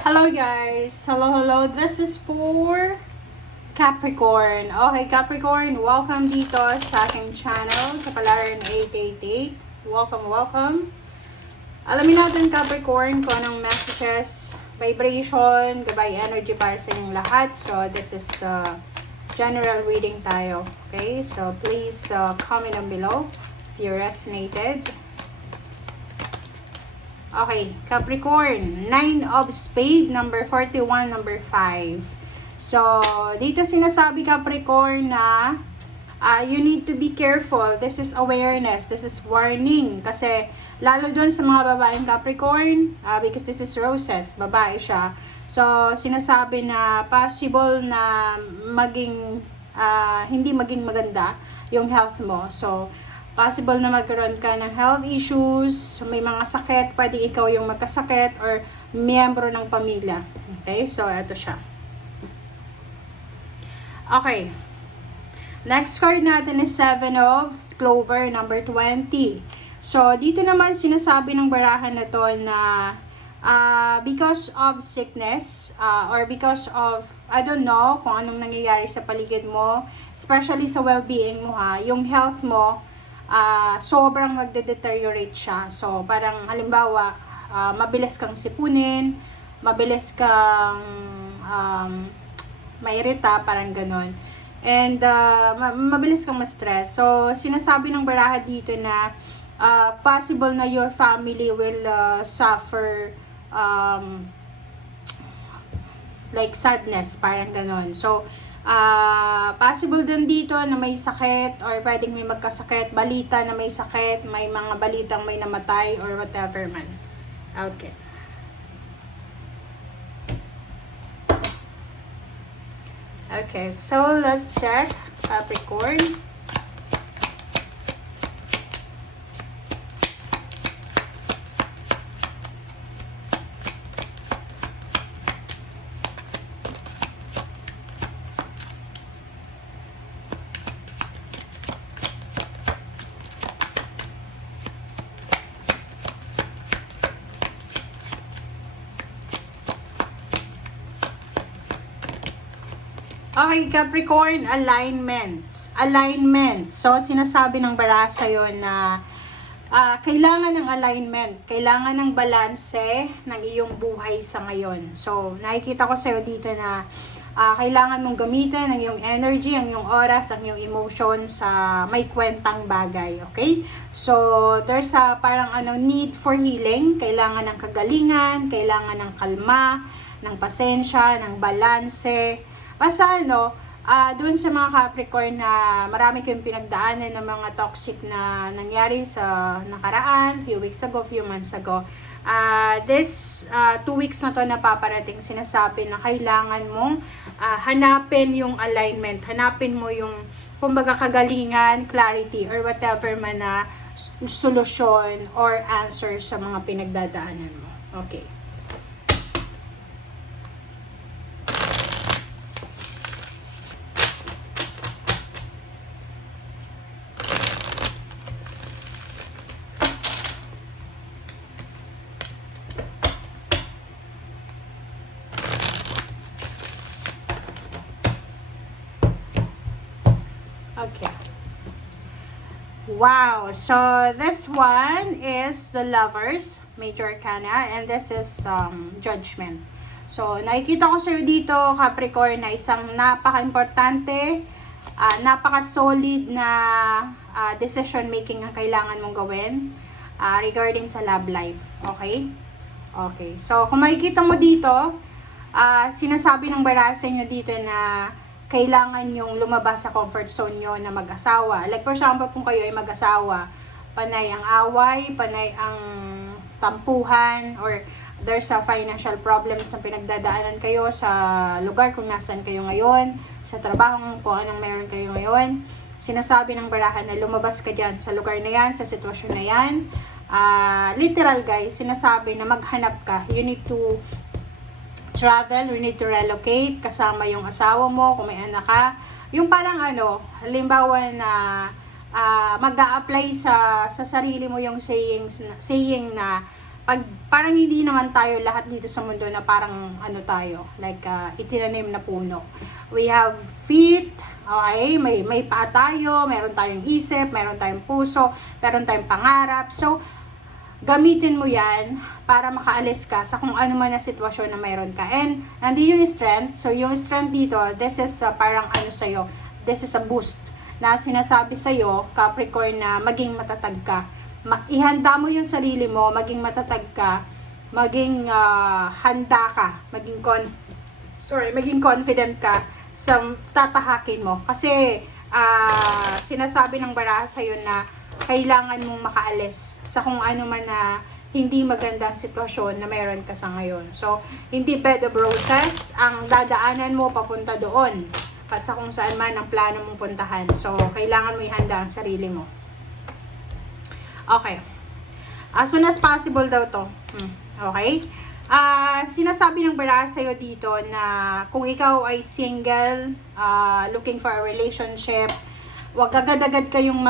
Hello guys! Hello. This is for Capricorn. Okay, Capricorn, welcome dito sa aking channel, Kapalaran 888. Welcome. Alamin natin, Capricorn, kung anong messages, vibration, gabay energy para sa inyong lahat. So, this is general reading tayo. Okay, so please comment down below if you resonated. Okay, Capricorn, 9 of Spades, number 41, number 5. So, dito sinasabi Capricorn na you need to be careful. This is awareness, this is warning. Kasi, lalo dun sa mga babaeng Capricorn, because this is roses, babae siya. So, sinasabi na possible na maging, hindi maging maganda yung health mo. So, possible na magkaroon ka ng health issues, may mga sakit, pwede ikaw yung magkasakit or miyembro ng pamilya. Okay, so ito siya. Okay. Next card natin is 7 of Clover, number 20. So, dito naman sinasabi ng barahan na to na because of sickness or because of, I don't know, kung anong nangyayari sa paligid mo, especially sa well-being mo yung health mo, sobrang magde-deteriorate siya. So, parang halimbawa, mabilis kang sipunin, mabilis kang mairita, parang ganon. And, mabilis kang ma-stress. So, sinasabi ng baraha dito na possible na your family will suffer like sadness, parang ganon. So, possible din dito na may sakit or pwedeng may magkasakit, balita na may sakit, may mga balitang may namatay or whatever man. Okay. Okay, so let's check Capricorn. Okay, Capricorn, alignments. Alignment. So, sinasabi ng baraha sa'yo na kailangan ng alignment, kailangan ng balanse ng iyong buhay sa ngayon. So, nakikita ko sa'yo dito na kailangan mong gamitin ang iyong energy, ang iyong oras, ang iyong emotion sa may kwentang bagay. Okay? So, there's a parang need for healing. Kailangan ng kagalingan, kailangan ng kalma, ng pasensya, ng balanse. Basta doon sa mga Capricorn na marami kayong pinagdaanan ng mga toxic na nangyari sa nakaraan, few weeks ago, few months ago. This 2 weeks na to na paparating, sinasabi na kailangan mong hanapin yung alignment, hanapin mo yung kumbaga kagalingan, clarity, or whatever man na solusyon or answer sa mga pinagdadaanan mo. Okay. Okay. Wow. So, this one is the Lovers, Major Arcana, and this is Judgment. So, nakikita ko sa'yo dito, Capricorn, na isang napaka-importante, napaka-solid na decision making ang kailangan mong gawin regarding sa love life. Okay? Okay. So, kung makikita mo dito, sinasabi ng baraha sa inyo dito na kailangan yung lumabas sa comfort zone nyo na mag-asawa. Like for example, kung kayo ay mag-asawa, panay ang away, panay ang tampuhan, or there's a financial problems na pinagdadaanan kayo sa lugar kung nasan kayo ngayon, sa trabaho kung anong meron kayo ngayon. Sinasabi ng baraha na lumabas ka dyan sa lugar na yan, sa sitwasyon na yan. Literal guys, sinasabi na maghanap ka. You need to travel, we need to relocate, kasama yung asawa mo, kung may anak ka. Yung parang halimbawa na mag-a-apply sa sarili mo yung saying na pag parang hindi naman tayo lahat dito sa mundo na parang ano tayo, like itinanim na puno. We have feet, okay, may paa tayo, meron tayong isip, meron tayong puso, meron tayong pangarap. So, gamitin mo yan para makaalis ka sa kung ano man na sitwasyon na mayroon ka. And, nandito yung strength. So, yung strength dito, this is parang ano sa'yo, this is a boost na sinasabi sa'yo, Capricorn, na maging matatag ka. Ihanda mo yung sarili mo, maging matatag ka, maging handa ka, maging confident ka sa tatahakin mo. Kasi sinasabi ng baraha sa'yo na kailangan mong makaalis sa kung ano man na hindi magandang sitwasyon na meron ka sa ngayon. So, hindi bed of roses ang dadaanan mo papunta doon sa kung saan man ang plano mong puntahan. So, kailangan mo ihanda ang sarili mo. Okay. As soon as possible daw to. Okay? Sinasabi ng baraha sa'yo dito na kung ikaw ay single, looking for a relationship, wag agad-agad kayong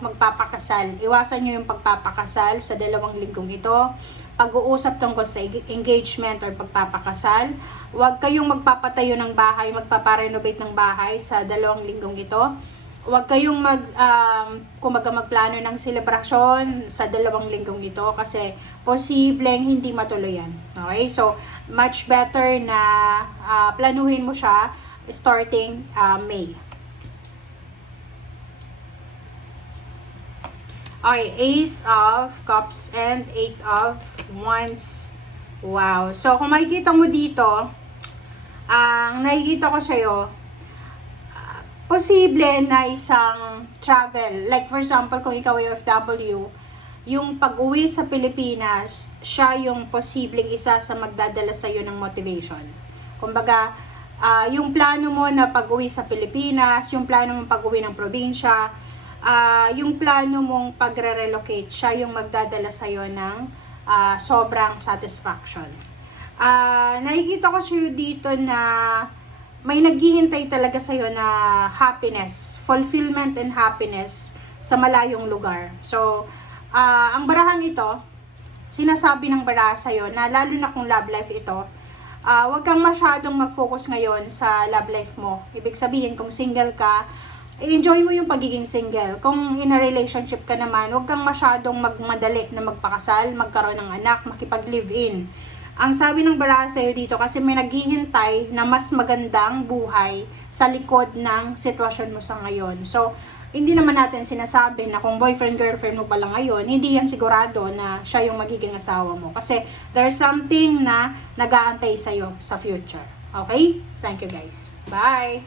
magpapakasal. Iwasan nyo yung pagpapakasal sa 2 linggong ito. Pag-uusap tungkol sa engagement or pagpapakasal. Wag kayong magpapatayo ng bahay, magpaparenovate ng bahay sa 2 linggong ito. Huwag kayong magplano ng selebrasyon sa 2 linggong ito kasi posibleng hindi matuloy yan. Okay? So, much better na planuhin mo siya starting May. Okay, Ace of Cups and 8 of Wands. Wow. So, kung makikita mo dito, ang nakikita ko sa'yo, posible na isang travel. Like for example, kung ikaw ay OFW, yung pag-uwi sa Pilipinas, siya yung posibleng isa sa magdadala sa iyo ng motivation. Kumbaga, yung plano mo na pag-uwi sa Pilipinas, yung plano mong pag-uwi ng probinsya, yung plano mong pagre-relocate, siya yung magdadala sa iyo ng sobrang satisfaction. Nakikita ko siya dito na may naghihintay talaga sa'yo na happiness, fulfillment and happiness sa malayong lugar. So, ang barahang ito, sinasabi ng baraha sa'yo na lalo na kung love life ito, huwag kang masyadong mag-focus ngayon sa love life mo. Ibig sabihin, kung single ka, enjoy mo yung pagiging single. Kung in a relationship ka naman, huwag kang masyadong magmadali na magpakasal, magkaroon ng anak, makipag-live-in. Ang sabi ng baraha sa'yo dito, kasi may naghihintay na mas magandang buhay sa likod ng sitwasyon mo sa ngayon. So, hindi naman natin sinasabi na kung boyfriend-girlfriend mo pala ngayon, hindi yan sigurado na siya yung magiging asawa mo. Kasi there's something na nag-aantay sa'yo sa future. Okay? Thank you guys. Bye!